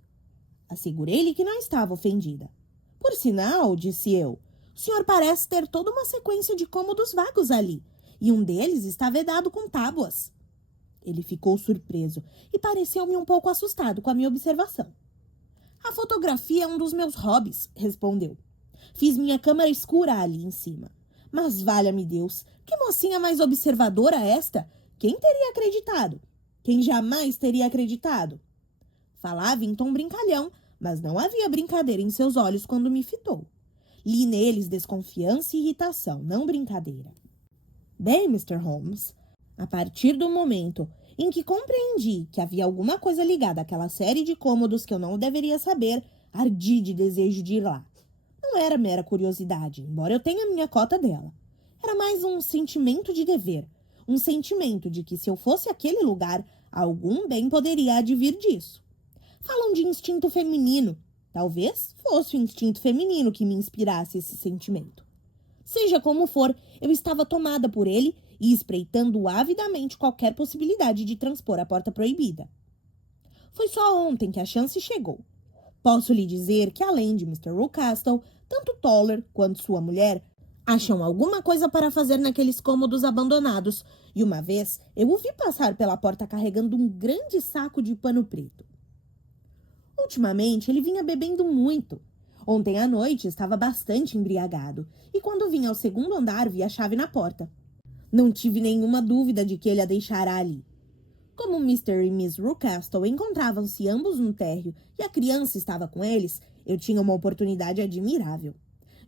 Assegurei-lhe que não estava ofendida. "Por sinal", disse eu, "o senhor parece ter toda uma sequência de cômodos vagos ali, e um deles está vedado com tábuas." Ele ficou surpreso e pareceu-me um pouco assustado com a minha observação. "A fotografia é um dos meus hobbies", respondeu. "Fiz minha câmara escura ali em cima. Mas valha-me Deus, que mocinha mais observadora esta! Quem teria acreditado? Quem jamais teria acreditado? Falava em tom brincalhão, mas não havia brincadeira em seus olhos quando me fitou. Li neles desconfiança e irritação, não brincadeira. Bem, Mr. Holmes, a partir do momento em que compreendi que havia alguma coisa ligada àquela série de cômodos que eu não deveria saber, ardi de desejo de ir lá. Não era mera curiosidade, embora eu tenha minha cota dela. Era mais um sentimento de dever, um sentimento de que se eu fosse àquele lugar, algum bem poderia advir disso. Falam de instinto feminino. Talvez fosse o instinto feminino que me inspirasse esse sentimento. Seja como for, eu estava tomada por ele e espreitando avidamente qualquer possibilidade de transpor a porta proibida. Foi só ontem que a chance chegou. Posso lhe dizer que, além de Mr. Rucastle, tanto Toller quanto sua mulher acham alguma coisa para fazer naqueles cômodos abandonados, e uma vez eu o vi passar pela porta carregando um grande saco de pano preto. Ultimamente, ele vinha bebendo muito. Ontem à noite estava bastante embriagado, e quando vim ao segundo andar vi a chave na porta. Não tive nenhuma dúvida de que ele a deixara ali. Como Mr. e Miss Rucastle encontravam-se ambos no térreo e a criança estava com eles, eu tinha uma oportunidade admirável.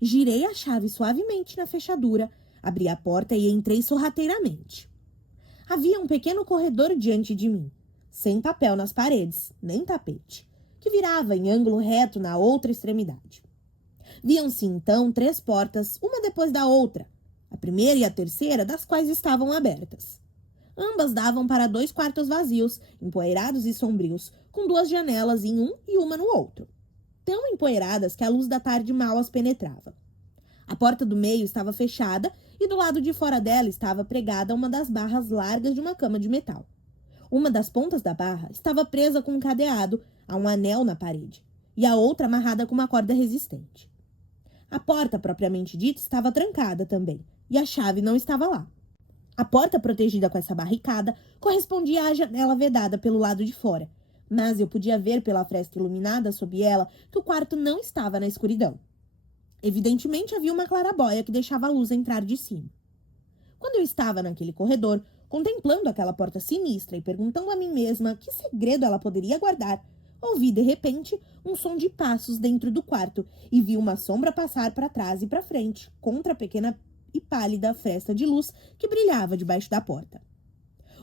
Girei a chave suavemente na fechadura, abri a porta e entrei sorrateiramente. Havia um pequeno corredor diante de mim, sem papel nas paredes, nem tapete, que virava em ângulo reto na outra extremidade. Viam-se então 3 portas, uma depois da outra, a primeira e a terceira das quais estavam abertas. Ambas davam para 2 quartos vazios, empoeirados e sombrios, com 2 janelas em um e uma no outro, tão empoeiradas que a luz da tarde mal as penetrava. A porta do meio estava fechada e do lado de fora dela estava pregada uma das barras largas de uma cama de metal. Uma das pontas da barra estava presa com um cadeado a um anel na parede, e a outra amarrada com uma corda resistente. A porta, propriamente dita, estava trancada também, e a chave não estava lá. A porta protegida com essa barricada correspondia à janela vedada pelo lado de fora, mas eu podia ver pela fresta iluminada sob ela que o quarto não estava na escuridão. Evidentemente havia uma claraboia que deixava a luz entrar de cima. Quando eu estava naquele corredor, contemplando aquela porta sinistra e perguntando a mim mesma que segredo ela poderia guardar, ouvi, de repente, um som de passos dentro do quarto e vi uma sombra passar para trás e para frente, contra a pequena e pálida fresta de luz que brilhava debaixo da porta.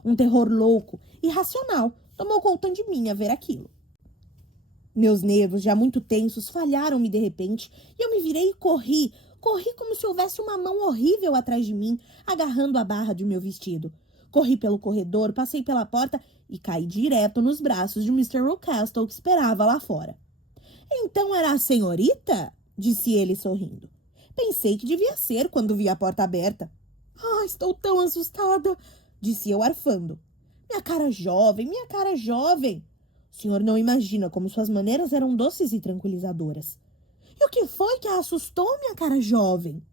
Um terror louco, irracional, tomou conta de mim a ver aquilo. Meus nervos, já muito tensos, falharam-me de repente e eu me virei e corri como se houvesse uma mão horrível atrás de mim, agarrando a barra de meu vestido. Corri pelo corredor, passei pela porta e caí direto nos braços de Mr. Rucastle, que esperava lá fora. Então era a senhorita? Disse ele sorrindo. Pensei que devia ser quando vi a porta aberta. Estou tão assustada, disse eu arfando. Minha cara jovem, minha cara jovem. O senhor não imagina como suas maneiras eram doces e tranquilizadoras. E o que foi que a assustou, minha cara jovem?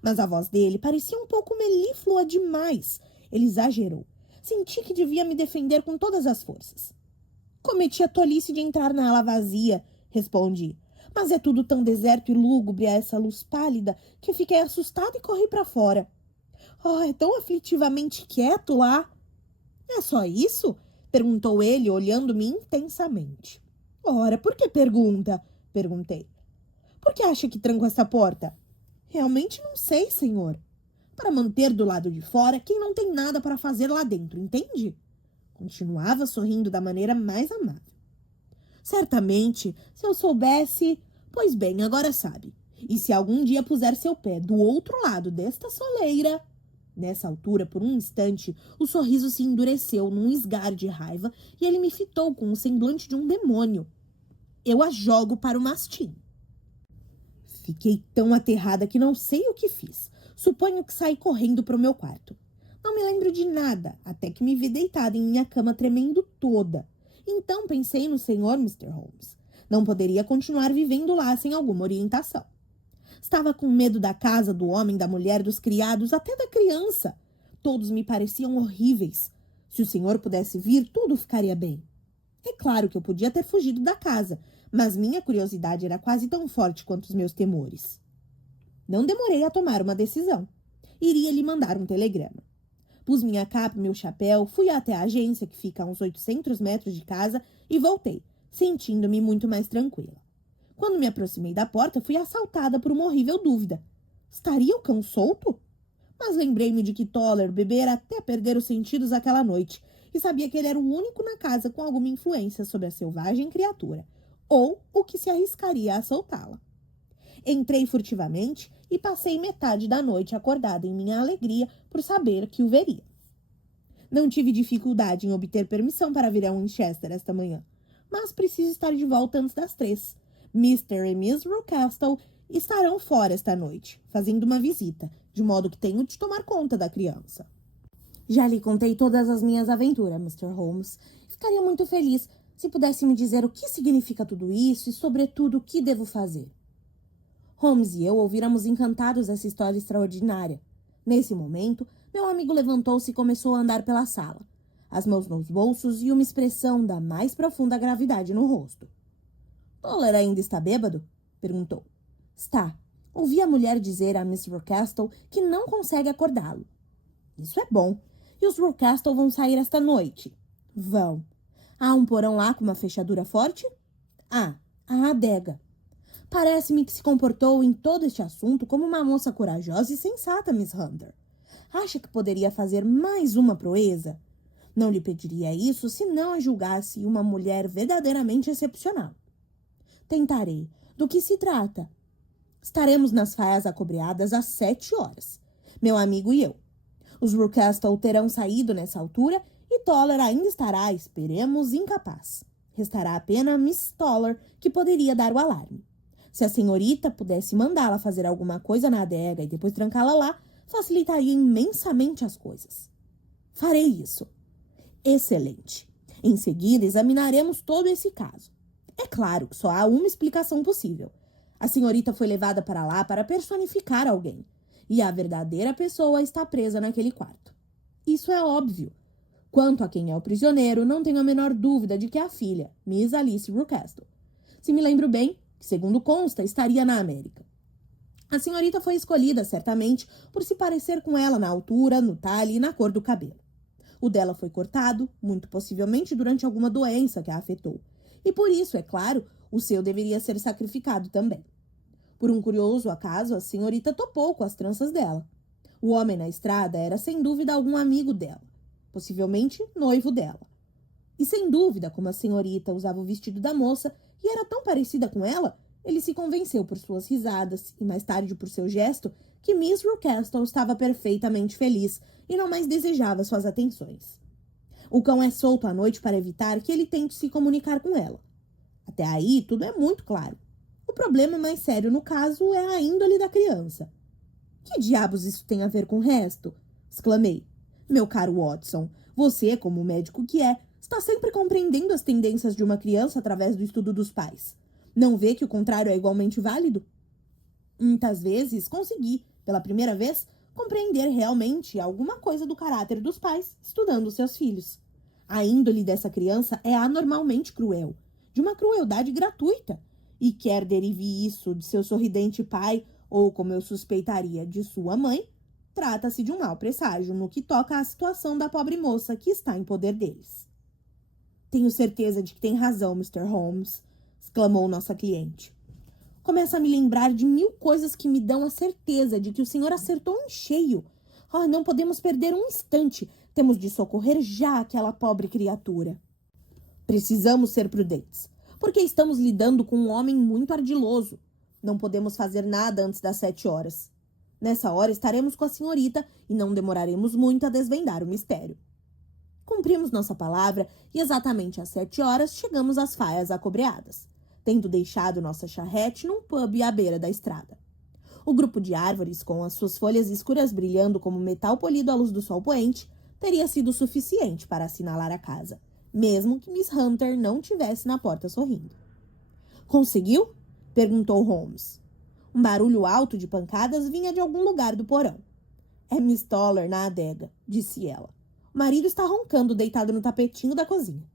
Mas a voz dele parecia um pouco melíflua demais. Ele exagerou. Senti que devia me defender com todas as forças. Cometi a tolice de entrar na ala vazia, respondi. Mas é tudo tão deserto e lúgubre a essa luz pálida que fiquei assustada e corri para fora. É tão aflitivamente quieto lá. É só isso? Perguntou ele, olhando-me intensamente. Ora, por que pergunta? Perguntei. Por que acha que tranco essa porta? Realmente não sei, senhor. Para manter do lado de fora quem não tem nada para fazer lá dentro, entende? Continuava sorrindo da maneira mais amável. Certamente, se eu soubesse... Pois bem, agora sabe. E se algum dia puser seu pé do outro lado desta soleira... Nessa altura, por um instante, o sorriso se endureceu num esgar de raiva e ele me fitou com o semblante de um demônio. Eu a jogo para o mastim. Fiquei tão aterrada que não sei o que fiz. Suponho que saí correndo para o meu quarto. Não me lembro de nada, até que me vi deitada em minha cama tremendo toda. Então pensei no senhor Mr. Holmes. Não poderia continuar vivendo lá sem alguma orientação. Estava com medo da casa, do homem, da mulher, dos criados, até da criança. Todos me pareciam horríveis. Se o senhor pudesse vir, tudo ficaria bem. É claro que eu podia ter fugido da casa, mas minha curiosidade era quase tão forte quanto os meus temores. Não demorei a tomar uma decisão. iria lhe mandar um telegrama. Pus minha capa e meu chapéu, fui até a agência, que fica a uns 800 metros de casa, e voltei, sentindo-me muito mais tranquila. Quando me aproximei da porta, fui assaltada por uma horrível dúvida. Estaria o cão solto? Mas lembrei-me de que Toller bebera até perder os sentidos aquela noite e sabia que ele era o único na casa com alguma influência sobre a selvagem criatura, ou o que se arriscaria a soltá-la. Entrei furtivamente e passei metade da noite acordada em minha alegria por saber que o veria. Não tive dificuldade em obter permissão para vir a Winchester esta manhã, mas preciso estar de volta antes das 3. Mr. e Miss Rucastle estarão fora esta noite, fazendo uma visita, de modo que tenho de tomar conta da criança. Já lhe contei todas as minhas aventuras, Mr. Holmes. Ficaria muito feliz se pudesse me dizer o que significa tudo isso e, sobretudo, o que devo fazer. Holmes e eu ouvíramos encantados essa história extraordinária. Nesse momento, meu amigo levantou-se e começou a andar pela sala, as mãos nos bolsos e uma expressão da mais profunda gravidade no rosto. Toller ainda está bêbado? Perguntou. Está. Ouvi a mulher dizer a Miss Rucastle que não consegue acordá-lo. Isso é bom. E os Rucastle vão sair esta noite? Vão. Há um porão lá com uma fechadura forte? A adega. Parece-me que se comportou em todo este assunto como uma moça corajosa e sensata, Miss Hunter. Acha que poderia fazer mais uma proeza? Não lhe pediria isso se não a julgasse uma mulher verdadeiramente excepcional. Tentarei. Do que se trata? Estaremos nas faias acobreadas às 7 horas. Meu amigo e eu. Os Rucastle terão saído nessa altura e Toller ainda estará, esperemos, incapaz. Restará apenas Miss Toller, que poderia dar o alarme. Se a senhorita pudesse mandá-la fazer alguma coisa na adega e depois trancá-la lá, facilitaria imensamente as coisas. Farei isso. Excelente. Em seguida, examinaremos todo esse caso. É claro que só há uma explicação possível. A senhorita foi levada para lá para personificar alguém. E a verdadeira pessoa está presa naquele quarto. Isso é óbvio. Quanto a quem é o prisioneiro, não tenho a menor dúvida de que é a filha, Miss Alice Rucastle. Se me lembro bem, segundo consta, estaria na América. A senhorita foi escolhida, certamente, por se parecer com ela na altura, no talhe e na cor do cabelo. O dela foi cortado, muito possivelmente durante alguma doença que a afetou. E por isso, é claro, o seu deveria ser sacrificado também. Por um curioso acaso, a senhorita topou com as tranças dela. O homem na estrada era, sem dúvida, algum amigo dela, possivelmente noivo dela. E, sem dúvida, como a senhorita usava o vestido da moça e era tão parecida com ela, ele se convenceu por suas risadas e, mais tarde, por seu gesto, que Miss Rucastle estava perfeitamente feliz e não mais desejava suas atenções. O cão é solto à noite para evitar que ele tente se comunicar com ela. Até aí, tudo é muito claro. O problema mais sério no caso é a índole da criança. Que diabos isso tem a ver com o resto? Exclamei. Meu caro Watson, você, como médico que é, está sempre compreendendo as tendências de uma criança através do estudo dos pais. Não vê que o contrário é igualmente válido? Muitas vezes consegui, pela primeira vez, compreender realmente alguma coisa do caráter dos pais, estudando seus filhos. A índole dessa criança é anormalmente cruel, de uma crueldade gratuita, e quer derive isso de seu sorridente pai, ou, como eu suspeitaria, de sua mãe, trata-se de um mau presságio no que toca à situação da pobre moça que está em poder deles. Tenho certeza de que tem razão, Mr. Holmes, exclamou nossa cliente. Começo a me lembrar de 1000 coisas que me dão a certeza de que o senhor acertou em cheio. Não podemos perder um instante. Temos de socorrer já aquela pobre criatura. Precisamos ser prudentes, porque estamos lidando com um homem muito ardiloso. Não podemos fazer nada antes das 7 horas. Nessa hora estaremos com a senhorita e não demoraremos muito a desvendar o mistério. Cumprimos nossa palavra e exatamente às 7 horas chegamos às faias acobreadas, tendo deixado nossa charrete num pub à beira da estrada. O grupo de árvores, com as suas folhas escuras brilhando como metal polido à luz do sol poente, teria sido suficiente para assinalar a casa, mesmo que Miss Hunter não tivesse na porta sorrindo. Conseguiu? Perguntou Holmes. Um barulho alto de pancadas vinha de algum lugar do porão. É Miss Toller na adega, disse ela. O marido está roncando deitado no tapetinho da cozinha.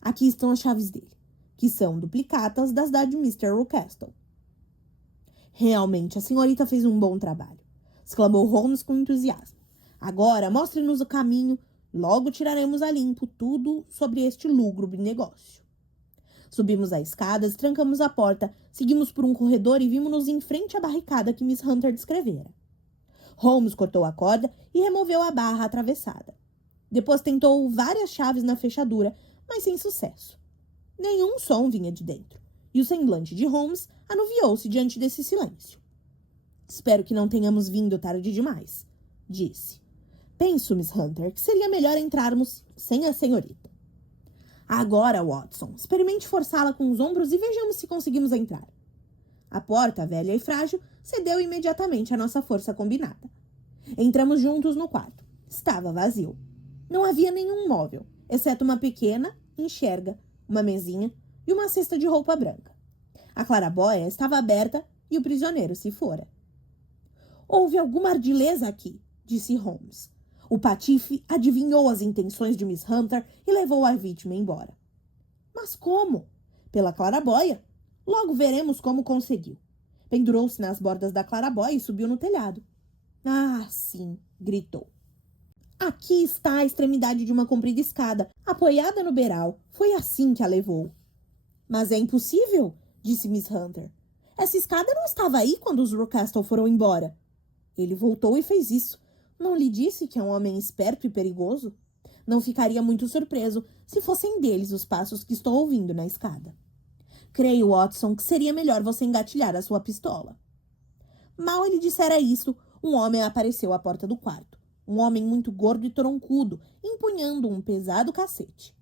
Aqui estão as chaves dele, que são duplicatas das de Mr. Rucastle. Realmente, a senhorita fez um bom trabalho. exclamou Holmes com entusiasmo. Agora, mostre-nos o caminho. Logo tiraremos a limpo tudo sobre este lúgubre negócio. Subimos as escadas, trancamos a porta, seguimos por um corredor e vimos-nos em frente à barricada que Miss Hunter descrevera. Holmes cortou a corda e removeu a barra atravessada. Depois tentou várias chaves na fechadura, mas sem sucesso. Nenhum som vinha de dentro, e o semblante de Holmes anuviou-se diante desse silêncio. Espero que não tenhamos vindo tarde demais, disse. Penso, Miss Hunter, que seria melhor entrarmos sem a senhorita. Agora, Watson, experimente forçá-la com os ombros e vejamos se conseguimos entrar. A porta, velha e frágil, cedeu imediatamente à nossa força combinada. Entramos juntos no quarto. Estava vazio. Não havia nenhum móvel, exceto uma pequena enxerga, uma mesinha e uma cesta de roupa branca. A claraboia estava aberta e o prisioneiro se fora. Houve alguma ardileza aqui, disse Holmes. O patife adivinhou as intenções de Miss Hunter e levou a vítima embora. Mas como? Pela claraboia. Logo veremos como conseguiu. Pendurou-se nas bordas da claraboia e subiu no telhado. Ah, sim, gritou. Aqui está a extremidade de uma comprida escada, apoiada no beiral. Foi assim que a levou. Mas é impossível, disse Miss Hunter. Essa escada não estava aí quando os Rucastle foram embora. Ele voltou e fez isso. Não lhe disse que é um homem esperto e perigoso? Não ficaria muito surpreso se fossem deles os passos que estou ouvindo na escada. Creio, Watson, que seria melhor você engatilhar a sua pistola. Mal ele dissera isso, um homem apareceu à porta do quarto. Um homem muito gordo e troncudo, empunhando um pesado cacete.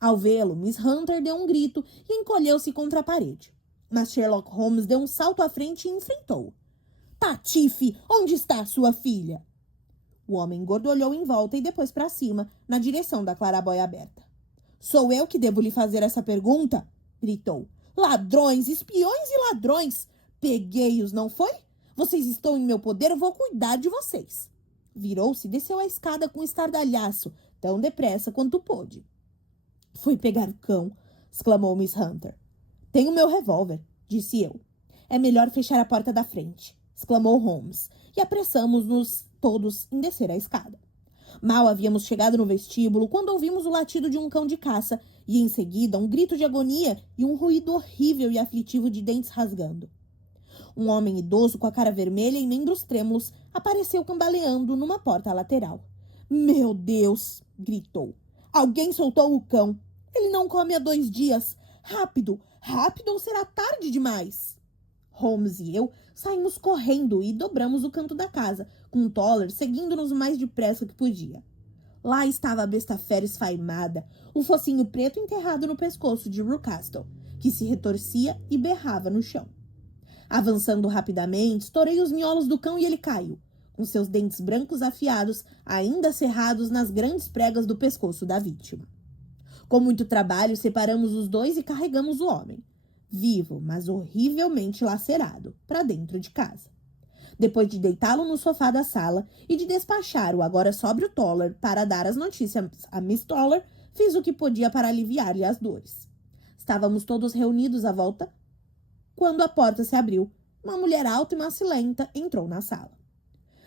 Ao vê-lo, Miss Hunter deu um grito e encolheu-se contra a parede. Mas Sherlock Holmes deu um salto à frente e enfrentou-o. Patife, onde está sua filha? O homem gordo olhou em volta e depois para cima, na direção da claraboia aberta. Sou eu que devo lhe fazer essa pergunta? Gritou. Ladrões, espiões e ladrões! Peguei-os, não foi? Vocês estão em meu poder, eu vou cuidar de vocês. Virou-se e desceu a escada com estardalhaço, tão depressa quanto pôde. Foi pegar o cão, exclamou Miss Hunter. Tenho meu revólver, disse eu. É melhor fechar a porta da frente, exclamou Holmes, e apressamos-nos todos em descer a escada. Mal havíamos chegado no vestíbulo quando ouvimos o latido de um cão de caça e, em seguida, um grito de agonia e um ruído horrível e aflitivo de dentes rasgando. Um homem idoso com a cara vermelha e membros trêmulos apareceu cambaleando numa porta lateral. Meu Deus! Gritou. Alguém soltou o cão. Ele não come há 2 dias. Rápido! Rápido ou será tarde demais! Holmes e eu saímos correndo e dobramos o canto da casa, com Toller seguindo-nos o mais depressa que podia. Lá estava a besta fera esfaimada, o focinho preto enterrado no pescoço de Rucastle, que se retorcia e berrava no chão. Avançando rapidamente, estourei os miolos do cão e ele caiu, com seus dentes brancos afiados ainda cerrados nas grandes pregas do pescoço da vítima. Com muito trabalho, separamos os dois e carregamos o homem, vivo, mas horrivelmente lacerado, para dentro de casa. Depois de deitá-lo no sofá da sala e de despachar o agora sóbrio Toller para dar as notícias a Miss Toller, fiz o que podia para aliviar-lhe as dores. Estávamos todos reunidos à volta quando a porta se abriu. Uma mulher alta e macilenta entrou na sala.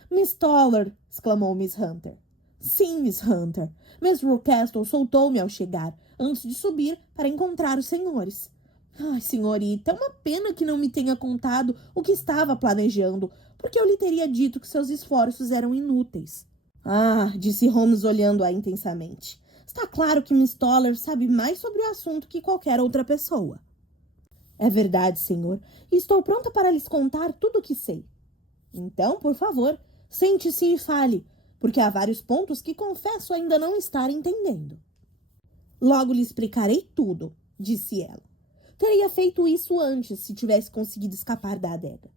Miss Toller! Exclamou Miss Hunter. Sim, Miss Hunter. Miss Rucastle soltou-me ao chegar, antes de subir para encontrar os senhores. Ai, senhorita, é uma pena que não me tenha contado o que estava planejando, porque eu lhe teria dito que seus esforços eram inúteis. Ah, disse Holmes olhando-a intensamente. Está claro que Miss Toller sabe mais sobre o assunto que qualquer outra pessoa. É verdade, senhor, e estou pronta para lhes contar tudo o que sei. Então, por favor, sente-se e fale, porque há vários pontos que confesso ainda não estar entendendo. Logo lhe explicarei tudo, disse ela. Teria feito isso antes, se tivesse conseguido escapar da adega.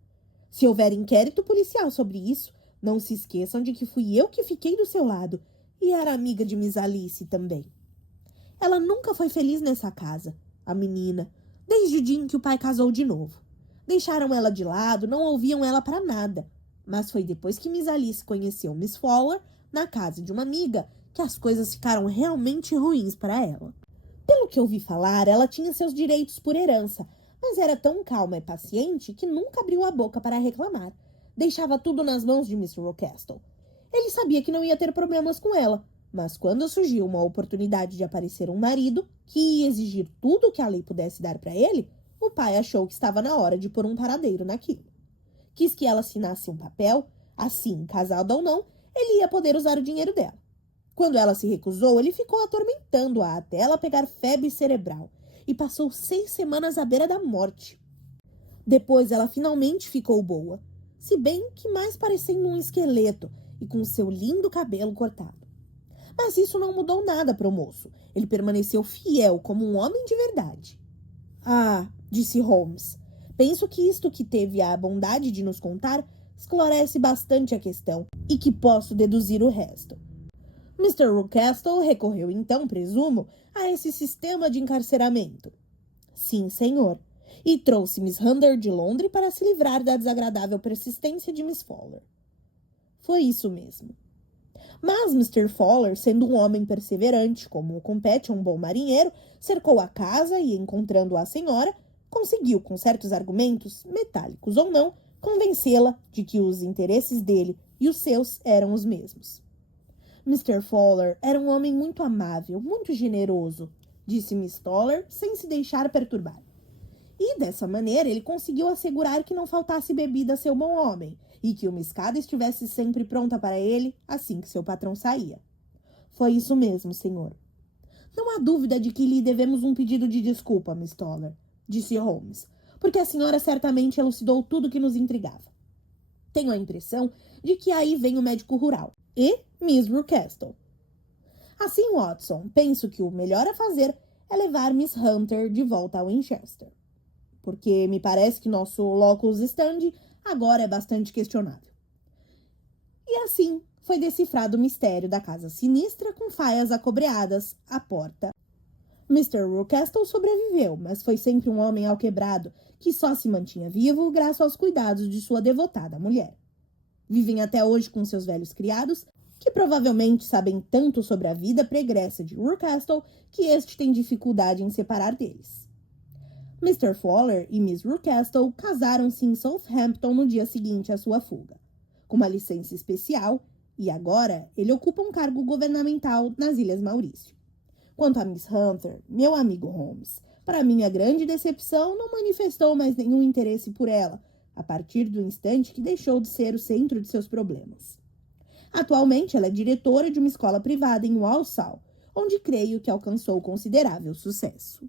Se houver inquérito policial sobre isso, não se esqueçam de que fui eu que fiquei do seu lado, e era amiga de Miss Alice também. Ela nunca foi feliz nessa casa, a menina, desde o dia em que o pai casou de novo. Deixaram ela de lado, não ouviam ela para nada. Mas foi depois que Miss Alice conheceu Miss Fowler, na casa de uma amiga, que as coisas ficaram realmente ruins para ela. Pelo que ouvi falar, ela tinha seus direitos por herança, mas era tão calma e paciente que nunca abriu a boca para reclamar. deixava tudo nas mãos de Mr. Rockcastle. Ele sabia que não ia ter problemas com ela, mas quando surgiu uma oportunidade de aparecer um marido que ia exigir tudo o que a lei pudesse dar para ele, o pai achou que estava na hora de pôr um paradeiro naquilo. Quis que ela assinasse um papel, assim, casada ou não, ele ia poder usar o dinheiro dela. Quando ela se recusou, ele ficou atormentando-a até ela pegar febre cerebral e passou 6 semanas à beira da morte. Depois ela finalmente ficou boa, se bem que mais parecendo um esqueleto e com seu lindo cabelo cortado. Mas isso não mudou nada para o moço. Ele permaneceu fiel como um homem de verdade. Ah, disse Holmes, penso que isto que teve a bondade de nos contar esclarece bastante a questão e que posso deduzir o resto. Mr. Rockcastle recorreu então, presumo, a esse sistema de encarceramento. Sim, senhor. E trouxe Miss Hunter de Londres para se livrar da desagradável persistência de Miss Fowler. Foi isso mesmo. Mas Mr. Fowler, sendo um homem perseverante, como compete a um bom marinheiro, cercou a casa e, encontrando a senhora, conseguiu, com certos argumentos, metálicos ou não, convencê-la de que os interesses dele e os seus eram os mesmos. Mr. Fowler era um homem muito amável, muito generoso, disse Miss Toller, sem se deixar perturbar. E, dessa maneira, ele conseguiu assegurar que não faltasse bebida a seu bom homem e que uma escada estivesse sempre pronta para ele assim que seu patrão saía. Foi isso mesmo, senhor. Não há dúvida de que lhe devemos um pedido de desculpa, Miss Toller, disse Holmes, porque a senhora certamente elucidou tudo que nos intrigava. Tenho a impressão de que aí vem o médico rural e Miss Rockcastle. Assim, Watson, penso que o melhor a fazer é levar Miss Hunter de volta a Winchester, porque me parece que nosso locus standi agora é bastante questionável. E assim foi decifrado o mistério da casa sinistra com faias acobreadas à porta. Mr. Rockcastle sobreviveu, mas foi sempre um homem alquebrado que só se mantinha vivo graças aos cuidados de sua devotada mulher. Vivem até hoje com seus velhos criados, que provavelmente sabem tanto sobre a vida pregressa de Rockcastle que este tem dificuldade em separar deles. Mr. Fowler e Miss Rockcastle casaram-se em Southampton no dia seguinte à sua fuga, com uma licença especial, e agora ele ocupa um cargo governamental nas Ilhas Maurício. Quanto a Miss Hunter, meu amigo Holmes, para minha grande decepção, não manifestou mais nenhum interesse por ela, a partir do instante que deixou de ser o centro de seus problemas. Atualmente, ela é diretora de uma escola privada em Walsall, onde creio que alcançou considerável sucesso.